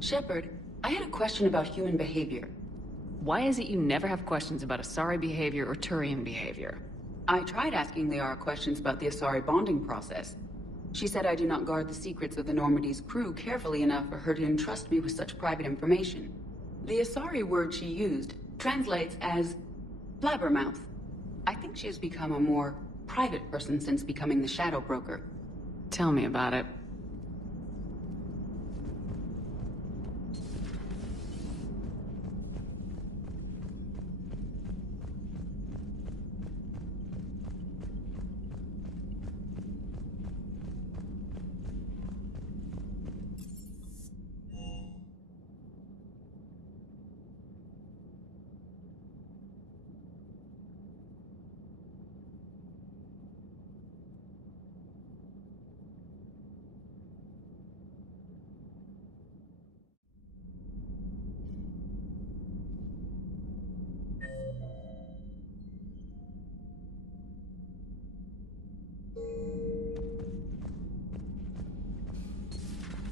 Shepard, I had a question about human behavior. Why is it you never have questions about Asari behavior or Turian behavior? I tried asking Liara questions about the Asari bonding process. She said I do not guard the secrets of the Normandy's crew carefully enough for her to entrust me with such private information. The Asari word she used translates as blabbermouth. I think she has become a more private person since becoming the Shadow Broker. Tell me about it.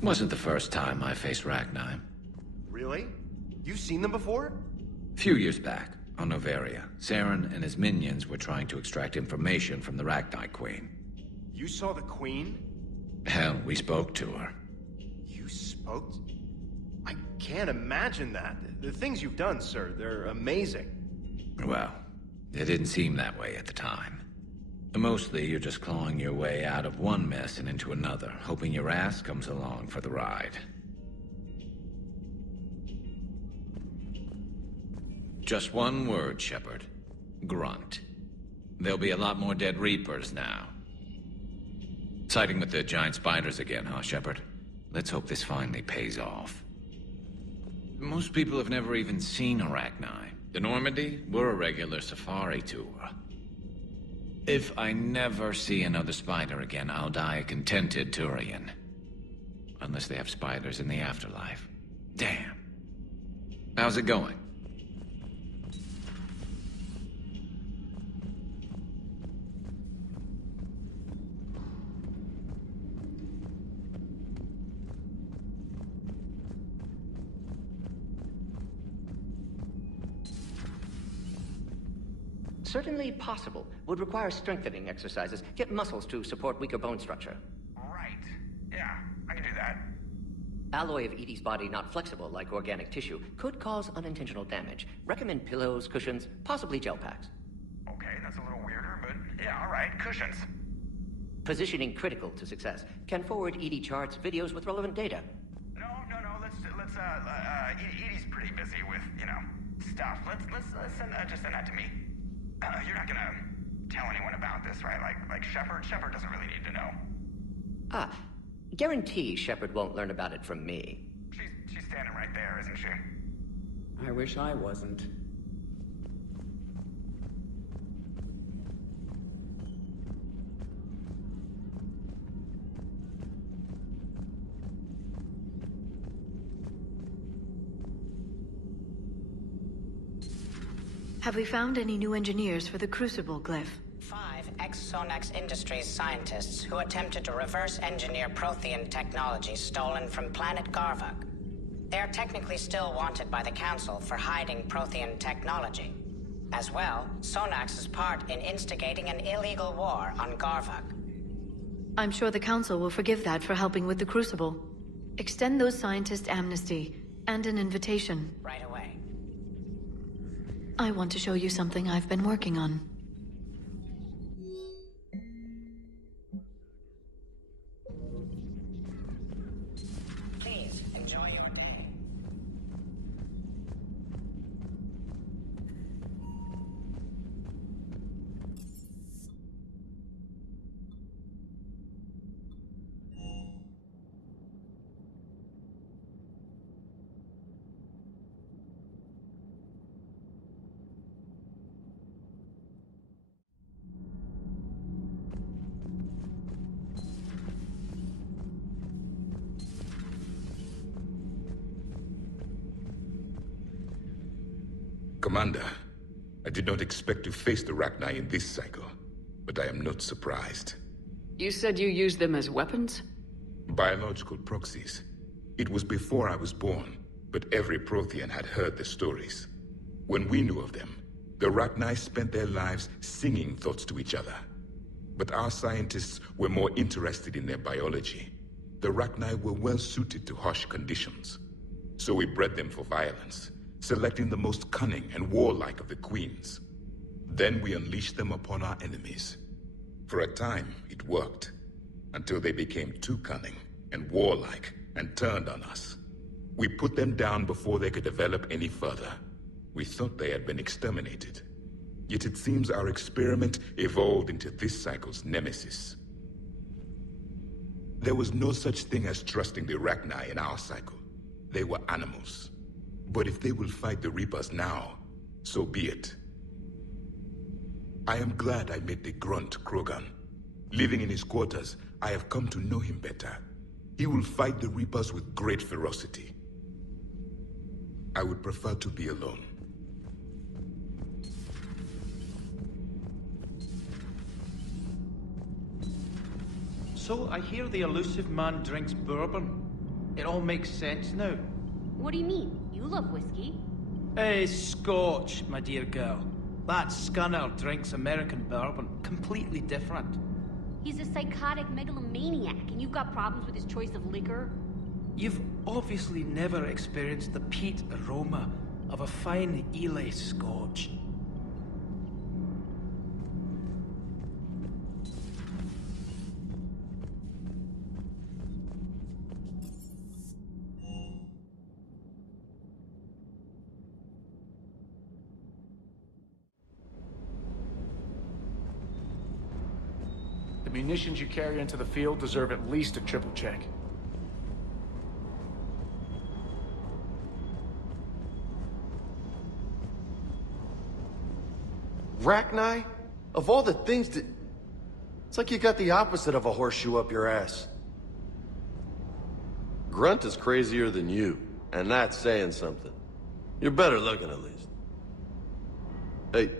Wasn't the first time I faced Rachni. Really? You've seen them before? Few years back, on Novaria, Saren and his minions were trying to extract information from the Rachni Queen. You saw the Queen? Hell, we spoke to her. You spoke? I can't imagine that. The things you've done, sir, they're amazing. Well, it didn't seem that way at the time. Mostly, you're just clawing your way out of one mess and into another, hoping your ass comes along for the ride. Just one word, Shepard. Grunt. There'll be a lot more dead Reapers now. Siding with the giant spiders again, huh, Shepard? Let's hope this finally pays off. Most people have never even seen Arachni. The Normandy, we're a regular safari tour. If I never see another spider again, I'll die a contented Turian. Unless they have spiders in the afterlife. Damn. How's it going? Certainly possible. Would require strengthening exercises. Get muscles to support weaker bone structure. Right. Yeah, I can do that. Alloy of Edie's body not flexible like organic tissue could cause unintentional damage. Recommend pillows, cushions, possibly gel packs. Okay, that's a little weirder, but yeah, all right. Cushions. Positioning critical to success. Can forward Edie charts, videos with relevant data. No. Edie's pretty busy with, stuff. Let's send that to me. You're not gonna tell anyone about this, right? Like Shepard? Shepard doesn't really need to know. Guarantee Shepard won't learn about it from me. She's standing right there, isn't she? I wish I wasn't. Have we found any new engineers for the Crucible glyph? 5 ex-Sonax Industries scientists who attempted to reverse engineer Prothean technology stolen from planet Garvuk. They are technically still wanted by the Council for hiding Prothean technology. As well, Sonax's part in instigating an illegal war on Garvuk. I'm sure the Council will forgive that for helping with the Crucible. Extend those scientists amnesty, and an invitation. Right away. I want to show you something I've been working on. Please, enjoy your day. Commander, I did not expect to face the Rachni in this cycle, but I am not surprised. You said you used them as weapons? Biological proxies. It was before I was born, but every Prothean had heard the stories. When we knew of them, the Rachni spent their lives singing thoughts to each other. But our scientists were more interested in their biology. The Rachni were well suited to harsh conditions. So we bred them for violence, selecting the most cunning and warlike of the queens. Then we unleashed them upon our enemies. For a time, it worked, until they became too cunning and warlike and turned on us. We put them down before they could develop any further. We thought they had been exterminated. Yet it seems our experiment evolved into this cycle's nemesis. There was no such thing as trusting the Rachni in our cycle. They were animals. But if they will fight the Reapers now, so be it. I am glad I met the grunt Krogan. Living in his quarters, I have come to know him better. He will fight the Reapers with great ferocity. I would prefer to be alone. So I hear the elusive man drinks bourbon. It all makes sense now. What do you mean? You love whiskey. Hey, Scotch, my dear girl. That scunner drinks American bourbon. Completely different. He's a psychotic megalomaniac, and you've got problems with his choice of liquor? You've obviously never experienced the peat aroma of a fine Ely Scotch. The munitions you carry into the field deserve at least a triple check. Rachni? Of all the things that... It's like you got the opposite of a horseshoe up your ass. Grunt is crazier than you, and that's saying something. You're better looking, at least. Hey.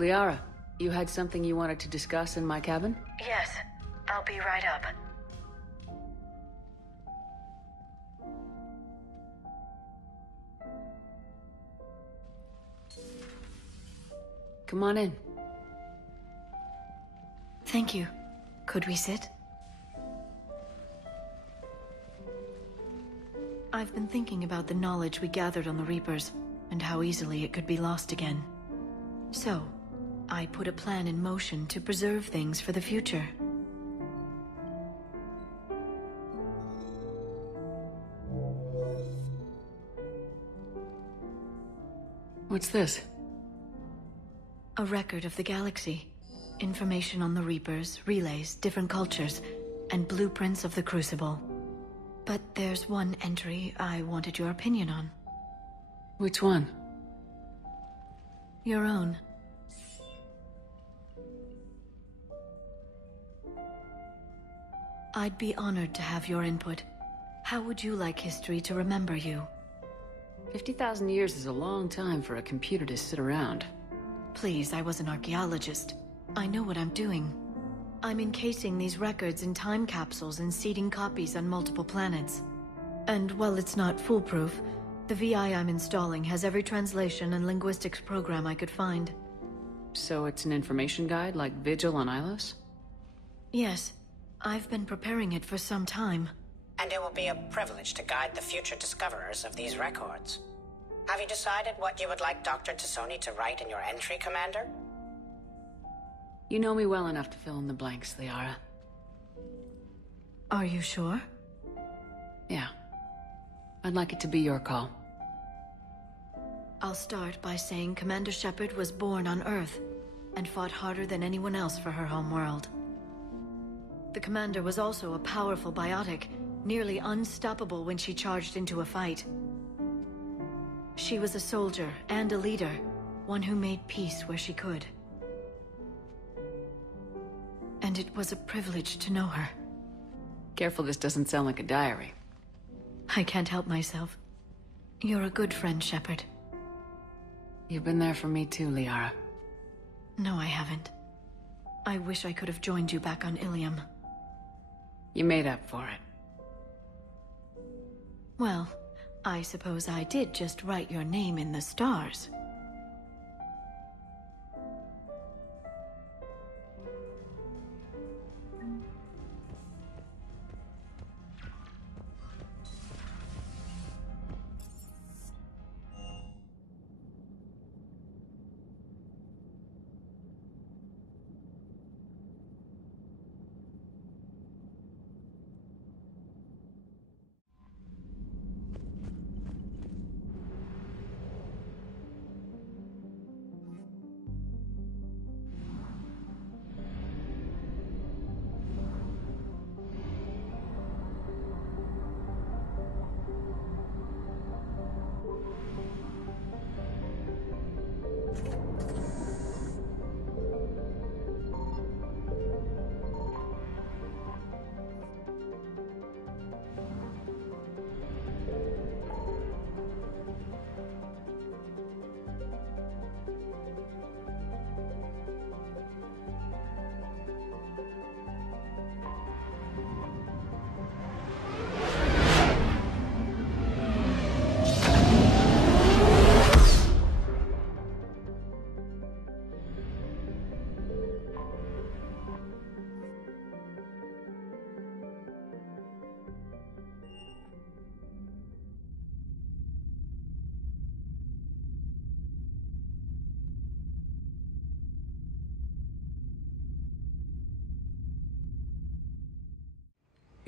Liara, you had something you wanted to discuss in my cabin? Yes, I'll be right up. Come on in. Thank you. Could we sit? I've been thinking about the knowledge we gathered on the Reapers, and how easily it could be lost again. So, I put a plan in motion to preserve things for the future. What's this? A record of the galaxy. Information on the Reapers, relays, different cultures, and blueprints of the Crucible. But there's one entry I wanted your opinion on. Which one? Your own. I'd be honored to have your input. How would you like history to remember you? 50,000 years is a long time for a computer to sit around. Please, I was an archaeologist. I know what I'm doing. I'm encasing these records in time capsules and seeding copies on multiple planets. And while it's not foolproof, the VI I'm installing has every translation and linguistics program I could find. So it's an information guide like Vigil on Ilos? Yes. I've been preparing it for some time. And it will be a privilege to guide the future discoverers of these records. Have you decided what you would like Dr. Tassoni to write in your entry, Commander? You know me well enough to fill in the blanks, Liara. Are you sure? Yeah. I'd like it to be your call. I'll start by saying Commander Shepard was born on Earth, and fought harder than anyone else for her homeworld. The Commander was also a powerful biotic, nearly unstoppable when she charged into a fight. She was a soldier and a leader, one who made peace where she could. And it was a privilege to know her. Careful this doesn't sound like a diary. I can't help myself. You're a good friend, Shepard. You've been there for me too, Liara. No, I haven't. I wish I could have joined you back on Ilium. You made up for it. Well, I suppose I did just write your name in the stars.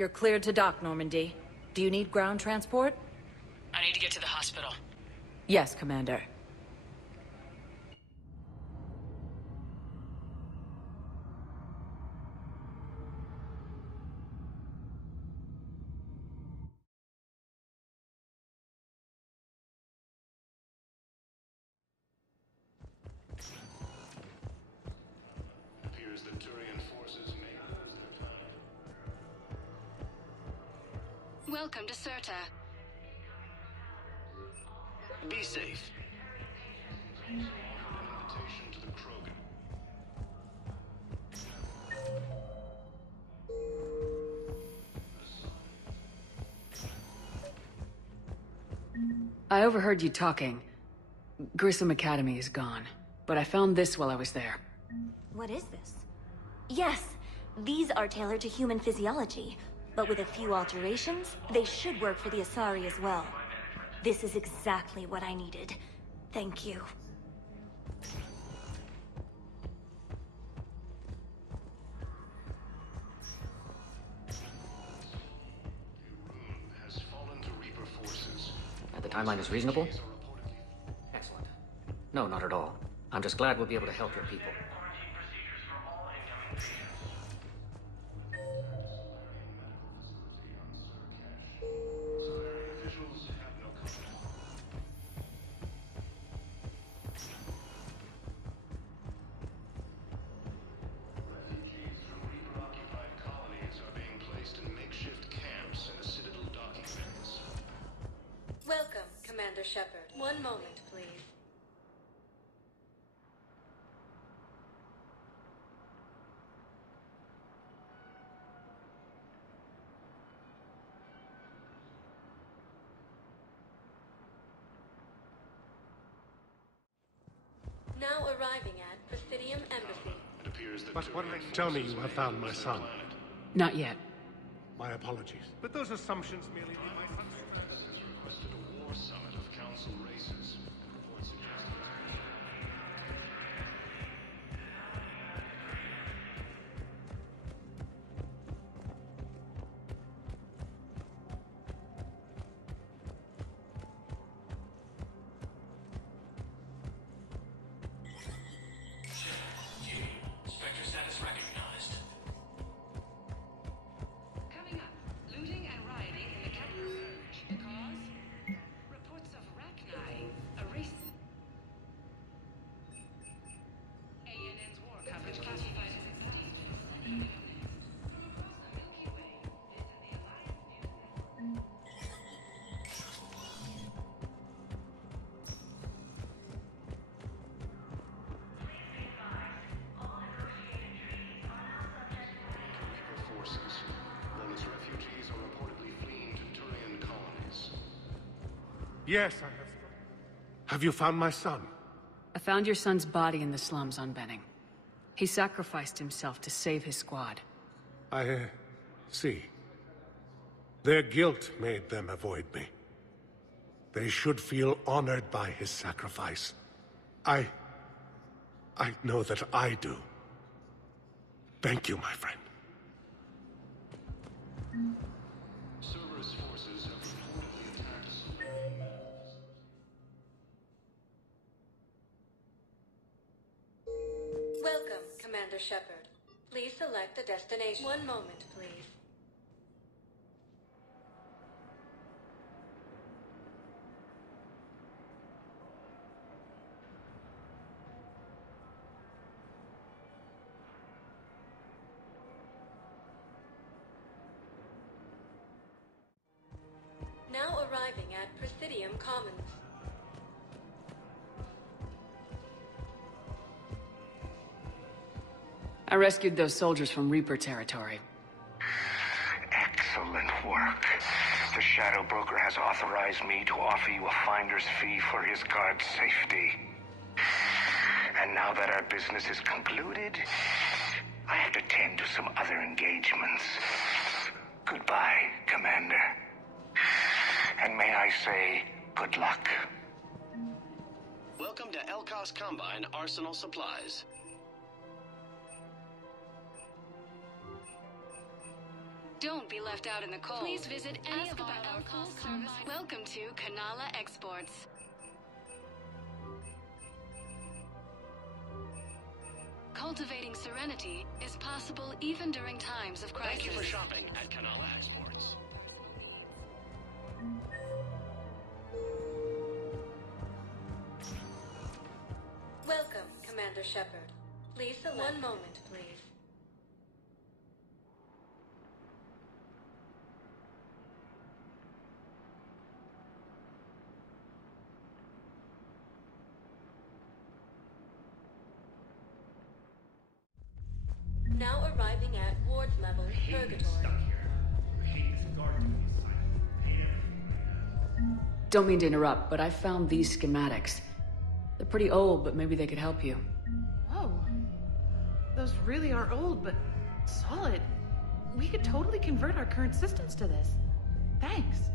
You're cleared to dock, Normandy. Do you need ground transport? I need to get to the hospital. Yes, Commander. Welcome to Serta. Be safe. Invitation to the Krogan. I overheard you talking. Grissom Academy is gone, but I found this while I was there. What is this? Yes, these are tailored to human physiology, but with a few alterations, they should work for the Asari as well. This is exactly what I needed. Thank you. The timeline is reasonable? Excellent. No, not at all. I'm just glad we'll be able to help your people. Welcome, Commander Shepard. One moment, please. Now arriving at Presidium Embassy. It appears that tell me you have found my son. Not yet. My apologies. But those assumptions merely... has requested a war summit of council races. Spectre status recognized. Coming up, looting and rioting in the capital Verge. The cause? Reports of Rachni, a race... ANN's war coverage classified as... From across the Milky Way, this is the Alliance News Network. Forces, known as refugees, are reportedly fleeing to Turian colonies. Yes, I have. Have you found my son? I found your son's body in the slums on Benning. He sacrificed himself to save his squad. I see. Their guilt made them avoid me. They should feel honored by his sacrifice. I know that I do. Thank you, my friend. Cerberus forces have reportedly attacked. Welcome, Commander Shepard. Please select a destination. One moment, please. Now arriving at Presidium Commons. I rescued those soldiers from Reaper territory. Excellent work. The Shadow Broker has authorized me to offer you a finder's fee for his guard's safety. And now that our business is concluded, I have to tend to some other engagements. Goodbye, Commander. And may I say, good luck. Welcome to Elkos Combine Arsenal Supplies. Don't be left out in the cold. Please visit any of our local service. Welcome to Kanala Exports. Cultivating serenity is possible even during times of crisis. Thank you for shopping at Kanala Exports. Welcome, Commander Shepard. Please select. One moment, please. Now arriving at Ward's level, Purgatory. Don't mean to interrupt, but I found these schematics. They're pretty old, but maybe they could help you. Whoa. Those really are old, but solid. We could totally convert our current systems to this. Thanks.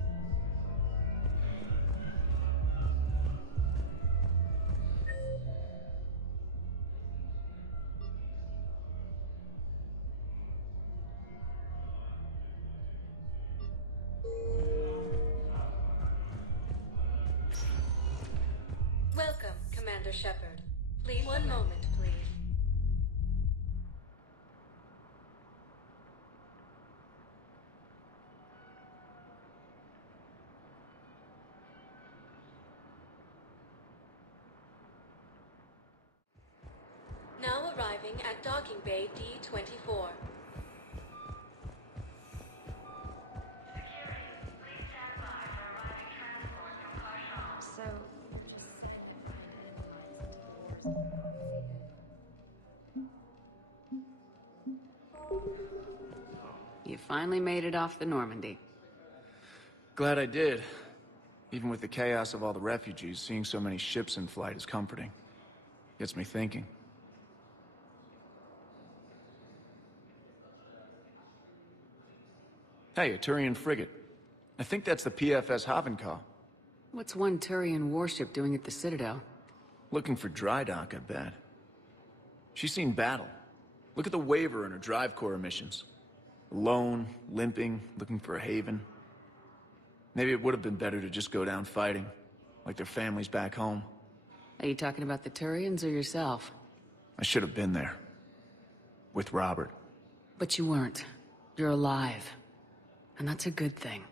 Welcome, Commander Shepard. Please, one moment, please. Now arriving at Docking Bay D-24. So... You finally made it off the Normandy. Glad I did. Even with the chaos of all the refugees, seeing so many ships in flight is comforting. Gets me thinking. Hey, a Turian frigate. I think that's the PFS Havenkaw. What's one Turian warship doing at the Citadel? Looking for dry dock, I bet. She's seen battle. Look at the waiver in her drive core emissions. Alone, limping, looking for a haven. Maybe it would have been better to just go down fighting, like their families back home. Are you talking about the Turians or yourself? I should have been there. With Robert. But you weren't. You're alive. And that's a good thing.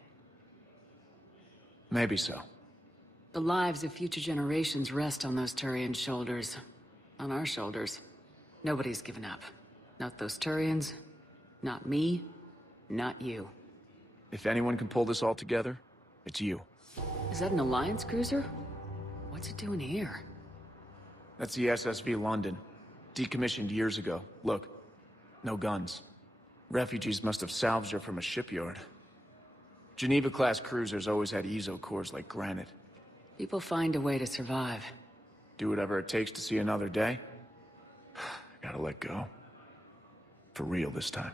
Maybe so. The lives of future generations rest on those Turian shoulders. On our shoulders. Nobody's given up. Not those Turians. Not me. Not you. If anyone can pull this all together, it's you. Is that an Alliance cruiser? What's it doing here? That's the SSV London. Decommissioned years ago. Look. No guns. Refugees must have salvaged her from a shipyard. Geneva-class cruisers always had eezo cores like granite. People find a way to survive. Do whatever it takes to see another day. Gotta let go. For real this time.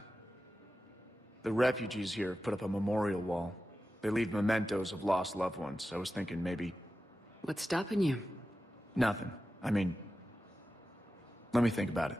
The refugees here put up a memorial wall. They leave mementos of lost loved ones. I was thinking maybe... What's stopping you? Nothing. I mean... Let me think about it.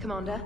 Commander?